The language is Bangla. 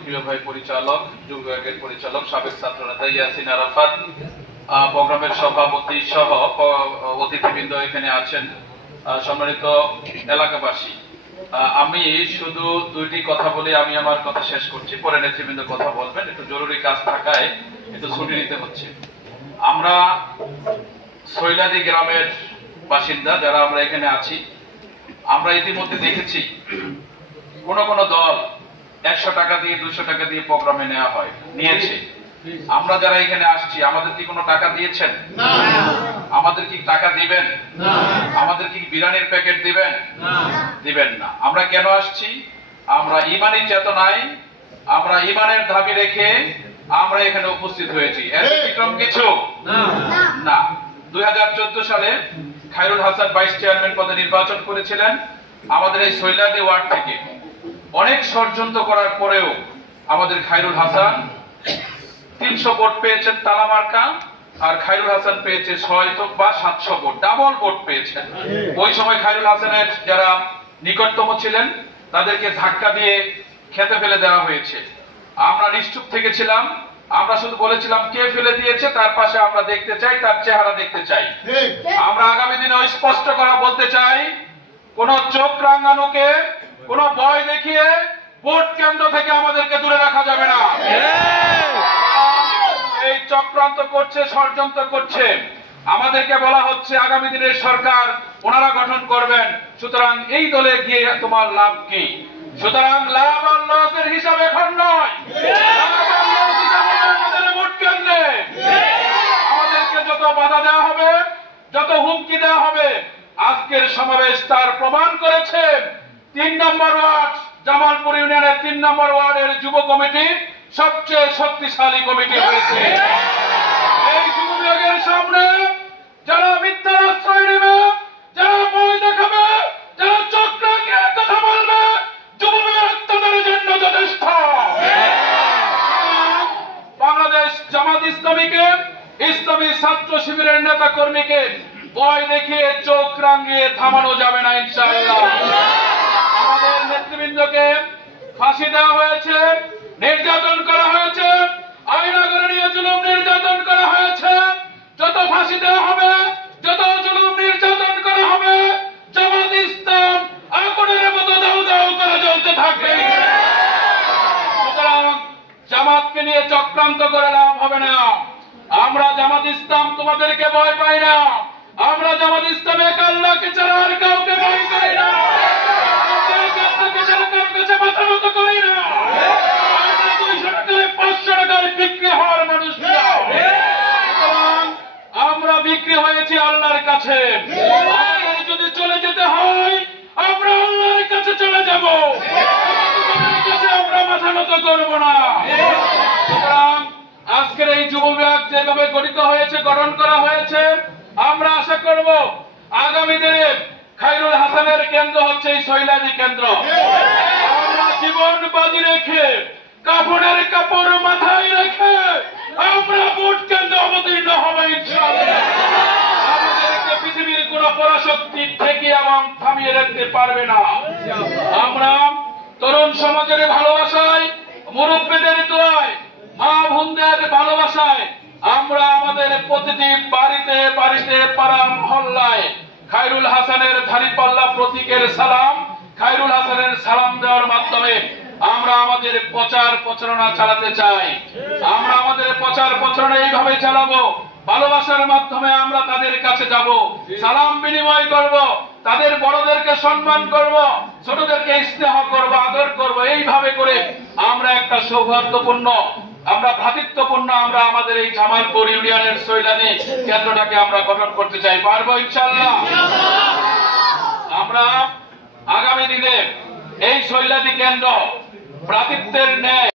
প্রিয় ভাই পরিচালক, যুব বিভাগের পরিচালক, সাবেক ছাত্রনেতা ইয়াসিন আরাফাত, প্রোগ্রামের সভাপতি সহ অতিথিবৃন্দ এখানে আছেন, সম্মানিত এলাকাবাসী, আমি শুধু দুইটি কথা বলে আমি আমার কথা শেষ করছি, পরে নেতৃবৃন্দ কথা বলবেন। একটু জরুরি কাজ থাকায় একটু ছুটি নিতে হচ্ছে। আমরা সৈলাদি গ্রামের বাসিন্দা যারা আমরা এখানে আছি, আমরা ইতিমধ্যে দেখেছি কোন কোন দল 100 টাকা দিয়ে 200 টাকা দিয়ে প্রোগ্রামে নেওয়া হয়, নিয়েছে। আমরা যারা এখানে আসছি, আমাদের কি কোনো টাকা দিয়েছেন? না। আমাদের কি টাকা দিবেন? না। আমাদের কি বিরিয়ানির প্যাকেট দিবেন? না। দিবেন না। আমরা কেন আসছি? আমরা ঈমানী চেতনায়, আমরা ঈমানের দাবি রেখে আমরা এখানে উপস্থিত হয়েছি। এর ব্যতিক্রম কিছু না। 2014 সালে খায়রুল হাসান ভাইস চেয়ারম্যান পদে নির্বাচন করেছিলেন আমাদের এই সৈলাদি ওয়ার্ড থেকে। অনেক ষড়যন্ত্র করার পরেও আমাদের খায়রুল হাসান 300 ভোট পেয়েছেন তালা মার্কা, আর খায়রুল হাসান পেয়েছে 600 বা 700 ভোট, ডাবল ভোট পেয়েছেন। ওই সময় খায়রুল হাসানের যারা নিকটতম ছিলেন তাদেরকে ধাক্কা দিয়ে খেতে ফেলে দেওয়া হয়েছে। আমরা নিশ্চুপ থেকেছিলাম, আমরা শুধু বলেছিলাম কে ফেলে দিয়েছে তার পাশে আমরা দেখতে চাই, তার চেহারা দেখতে চাই। আমরা আগামী দিনে স্পষ্ট করা বলতে চাই, কোন চোখ রাঙানোকে, কোন ভয় দেখিয়ে ভোট কেন্দ্র থেকে আমাদেরকে দূরে রাখা যাবে না। এই চক্রান্ত করছে, ষড়যন্ত্র করছে। আমাদেরকে বলা হচ্ছে আগামী দিনের সরকার ওনারা গঠন করবেন, সুতরাং এই দলে গিয়ে তোমার লাভ কি? সুতরাং লাভ আর লসের হিসাব এখন নয়, আমাদের ভোট কেন্দ্রে আমাদেরকে যত বাধা দেওয়া হবে, যত হুমকি দেওয়া হবে, আজকের সমাবেশ তার প্রমাণ করেছে। 3 নম্বর ওয়ার্ড, জামালপুর ইউনিয়নের 3 নম্বর ওয়ার্ডের যুব কমিটি সবচেয়ে শক্তিশালী কমিটি হয়েছে। এই যুব বিভাগের সামনে যারা মিথ্যার আশ্রয় নেবে, যারা ভয় দেখাবে, যারা চক্রাঙ্গে কথা বলবে, যুব বিভাগ তাদের জন্য যথেষ্ট। বাংলাদেশ জামাত ইসলামীকে, ইসলামী ছাত্র শিবিরের নেতা কর্মীকে ভয় দেখিয়ে চোখ রাঙিয়ে থামানো যাবে না ইনশাআল্লাহ। আমাদের নেতৃবৃন্দকে ফাঁসি দেওয়া হয়েছে, নির্যাতন করা হয়েছে, আয়না করে নিয়ে জুলুম নির্যাতন করা হয়েছে। যত ফাঁসি দেওয়া হবে, যত জুলুম নির্যাতন করা হবে, জামাত ইসলাম আগুনের মতো দাউ দাউ করে জ্বলতে থাকবে। সুতরাং জামাতকে নিয়ে চক্রান্ত করে লাভ হবে না। আমরা জামাত ইসলাম তোমাদেরকে ভয় পাই না। আমরা জামাত ইসলাম এক আল্লাহকে ছাড়া আর কাউকে ভয় করি না। মাথা মতো করি না। আমরা 200 টাকায় 500 টাকায় বিক্রি হওয়ার মানুষ না। আমরা বিক্রি হয়েছি আল্লাহর কাছে। আমাদের যদি চলে যেতে হয়, আমরা আল্লাহর কাছে চলে যাব। আমরা মাথা নত করব না। সুতরাং আজকের এই যুব বিভাগ যেভাবে গঠিত হয়েছে, গঠন করা হয়েছে, আমরা আশা করব আগামী দিনে খায়রুল হাসানের কেন্দ্র হচ্ছে এই সৈলাদি কেন্দ্র। আমরা জীবন বাজি রেখে, কাপড়ের কাপড় মাথায় রেখে আমরা ভোট কেন্দ্র অবতীর্ণ হব ইনশাআল্লাহ। আমাদেরকে পৃথিবীর কোন পরাশক্তি থেকে এবং থামিয়ে রাখতে পারবে না। আমরা তরুণ সমাজের ভালোবাসায়, মুরব্বীদের দোয়ায়, মা বোনদের ভালোবাসায় আমরা আমাদের প্রতিটি বাড়িতে বাড়িতে, পাড়া মহল্লায় খায়রুল হাসানের দাঁড়িপাল্লা প্রতীকের সালাম, খায়রুল হাসানের সালাম দেওয়ার মাধ্যমে আমরা আমাদের প্রচার প্রচারণা চালাতে চাই। আমরা আমাদের প্রচার প্রচারণা এইভাবে চালাবো, ভালোবাসার মাধ্যমে আমরা তাদের কাছে যাব, সালাম বিনিময় করব, তাদের বড়দেরকে সম্মান করব, ছোটদেরকে স্নেহ করব, আদর করব। এইভাবে করে আমরা একটা সৌহার্দ্যপূর্ণ, আমরা ভ্রাতৃত্বপূর্ণ, আমরা আমাদের এই জামালপুর ইউনিয়নের সৈলাদি কেন্দ্রটাকে আমরা গঠন করতে চাই। পারবো ইনশাআল্লাহ। আমরা আগামী দিনে এই সৈলাদি কেন্দ্র ভ্রাতৃত্বের ন্যায়